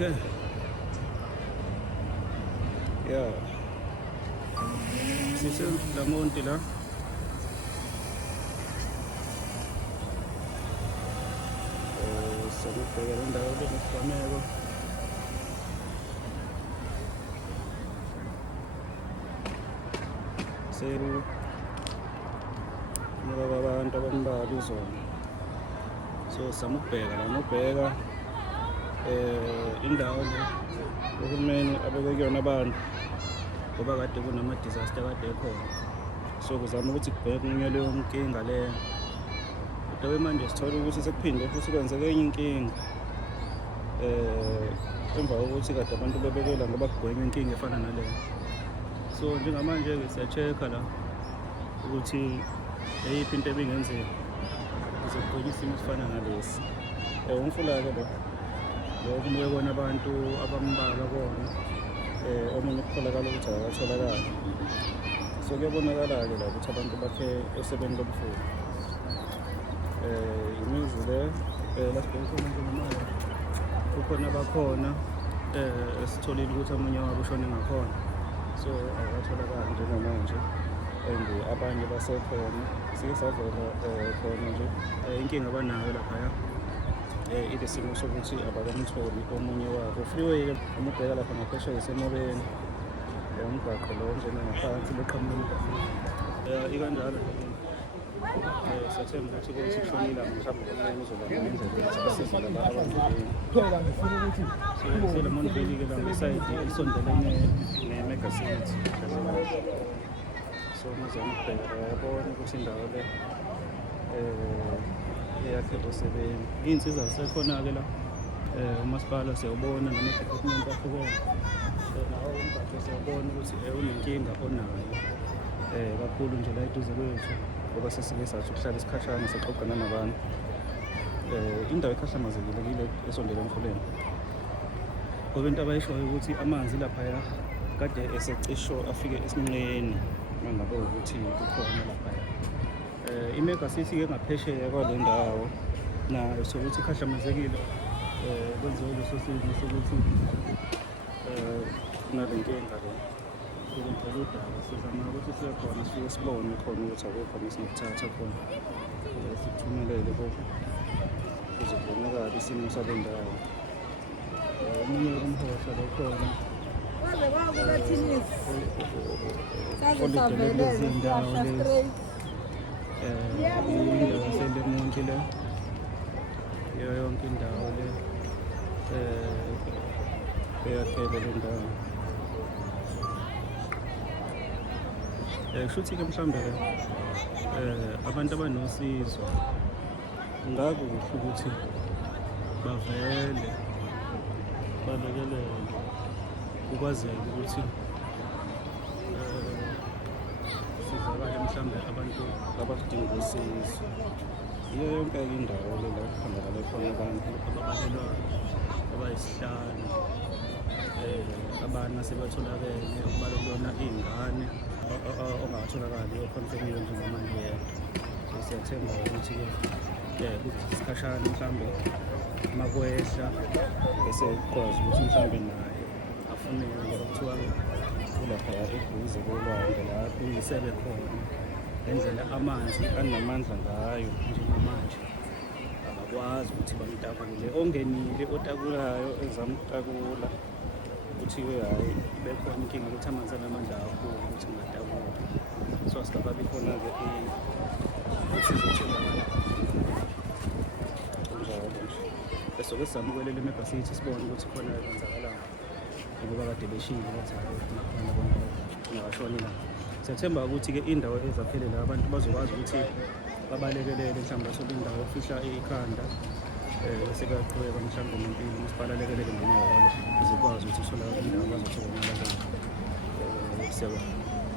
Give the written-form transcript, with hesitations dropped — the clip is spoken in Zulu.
Okay. Yeah. SiseMlamonti la. Sakubheka le ndawo lenesigameko. Ngoba abantu abambalwa izona. So samubheka la nobheka indawo le uhulumeni abeke kuyona abantu ngoba kade kunama-disaster kade ekhona. So kuzama ukuthi kubhekwe leyo nkinga leyo. Kodwa manje sithola ukuthi sekuphinde futhi kwenzeke enye inkinga emva kokuthi kade abantu bebekela ngoba kugwenywe inkinga efana naleyo. So njengamanje-ke siya-check-a la ukuthi eyiphi into ebingenziwa ukuze kugwenywe isimo esifana nalesi. Umfula-ke lo kumuke kona abantu abambalwa kona omunye kutholakala ukuthi akatholakali. So kuyabonakala-ke la ukuthi abantu bakhe esebeni lomfula. Imizi le la sibheke khona njengamanje kukhona abakhona esitholile ukuthi omunye wabo ushone ngakhona. So akatholakali njengamanje and abanye basekhona sike savela khona nje inkinga abanayo laphaya ile simo sokuthi abakamtholi omunye wabo. Freeway umubheka lapha ngaphesheya esemobeni umgwaqo lo ongena ngaphansi beqhamuka ikanjalo siyathemba ukuthi kushonile mhlawumbe omunye uzoba nendlela yokuthi basize laba abangenile. SeLamontville-ke la ngesayidi elisondelene ne-Mega City. So ngizama ukubheka yabona ukuthi indawo le yakhe osebenzi iy'nsiza zisekhona-ke la umasipala siyawubona nama-department ahlukene nawo umgaqo siyawubona ukuthi unenkinga onayo kakhulu nje la eduze kwethu ngoba sesike sathi ukuhlala isikhashana sixoxana nabantu. Indawo ekhahlamazekile kile esondele emfuleni ngoba into abayishoyo ukuthi amanzi laphaya kade esecisho afike esinqeni mangabe ukuthi kukhona laphaya. I-Mega City-ke ngaphesheya kwale ndawo nayo sokuthi ikhahlamazekile kwenziwe leso simo sokuthi kunale nkinga le ngempela udaba sizama ukuthi siye khona sifike sibone khona ukuthi akukhona esinokuthatha khona sikuthumelele kuze kubonakale isimo sale ndawo. Omunye umhosha lokhona olidele lezi ndawo lezi indawo yaseLemonti le iyo yonke indawo le eyakhele le ndawo. Kushuthi-ke mhlawumbe abantu abanosizo ngakuhle ukuthi bavele balekelele ukwazeka ukuthi sizakale mhlawumbe abantu abadinga usizo. Iyo yonke-ke indawo le la kuhambakale khona abantu ababalelwa abayisihlanu abana sebatholakele okubalwa kuyona iy'ngane ongatholakali okhonfirmile njengamanje yedwa. Siyathemba ukuthi-ke isikhashana mhlawumbe makwehla bese kukwazi ukuthi mhlawumbe naye afuneke ngoba kuthiwa kulaphaya eduze kolwandle la kuyisebe khona ngendlela amanzi anamandla ngayo njengamanje abakwazi ukuthi bamtakule. Ongenile otakulayo ezama ukutakula kuthiwe hhayi ibe khona inkinga ukuthi amanzi anamandla kakhulu ukuthi ungatakula. So asikababi khona-ke usizo olutholakala kunjalo nje. Besoke sizama ukwelela i-Mega City sibone ukuthi khona kwenzakalani ngoba kade beshile bathi hhayi nakhona bona ngakashoni la. Siyathemba ukuthi-ke indawo ezakhelele abantu bazokwazi ukuthi babalekelele mhlawumbe bathole indawo yokufihla ikhanda bese kuyaqhubeka mhlawumbe nempilo umasipala alekelele ngamahholo ukuze ukwazi ukuthi utholakale indawo abazothola. Siyabonga.